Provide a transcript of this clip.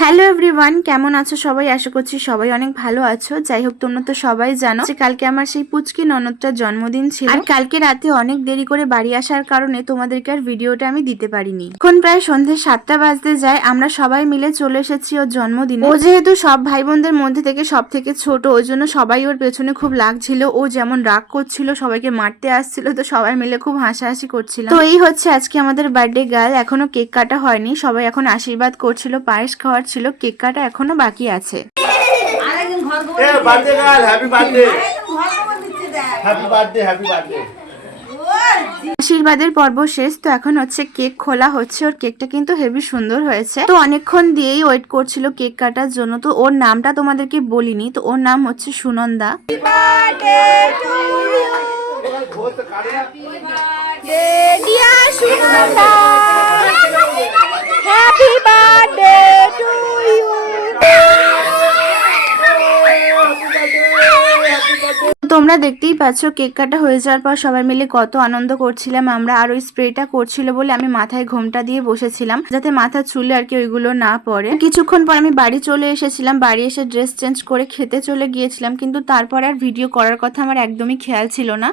Hello everyone, কেমন আছো সবাই? আশা করছি সবাই অনেক ভালো আছো। যাই হোক, তোমরা তো সবাই জানো যে কালকে আমার সেই পুচকি ননদটার জন্মদিন ছিল। আর কালকে রাতে অনেক দেরি করে বাড়ি আসার কারণে তোমাদেরকে আর ভিডিওটা আমি দিতে পারিনি। এখন প্রায় সন্ধ্যে 7টা বাজতে যায়, আমরা সবাই মিলে চলে এসেছি ওর জন্মদিনে। ও যেহেতু সব ভাই বোনদের মধ্যে থেকে সব থেকে ছোট, ওই জন্য সবাই ওর পেছনে খুব লাগছিল। ও যেমন রাগ করছিল, সবাইকে মারতে আসছিল, তো সবাই মিলে খুব হাসাহাসি করছিল। তো এই হচ্ছে আজকে আমাদের বার্থডে গার্ল। এখনো কেক কাটা হয়নি, সবাই এখন আশীর্বাদ করছিল, পায়েস খাওয়ার ছিল, কেক কাটা এখনো বাকি আছে। আশীর্বাদের পর্ব শেষ, তো এখন হচ্ছে কেক খোলা হচ্ছে। ওর কেকটা কিন্তু হেভি সুন্দর হয়েছে। তো অনেকক্ষণ দিয়েই ওয়েট করছিল কেক কাটার জন্য। তো ওর নামটা তোমাদেরকে বলিনি, তো ওর নাম হচ্ছে সুনন্দা। তোমরা দেখতেই পাচ্ছ কেক কাটা হয়ে যাওয়ার পর সবাই মিলে কত আনন্দ করছিলাম আমরা। আর ওই স্প্রেটা করছিল বলে আমি মাথায় ঘোমটা দিয়ে বসেছিলাম, যাতে মাথা চুলে আর কি ওইগুলো না পড়ে। কিছুক্ষণ পর আমি বাড়ি চলে এসেছিলাম, বাড়ি এসে ড্রেস চেঞ্জ করে খেতে চলে গিয়েছিলাম, কিন্তু তারপর আর ভিডিও করার কথা আমার একদমই খেয়াল ছিল না।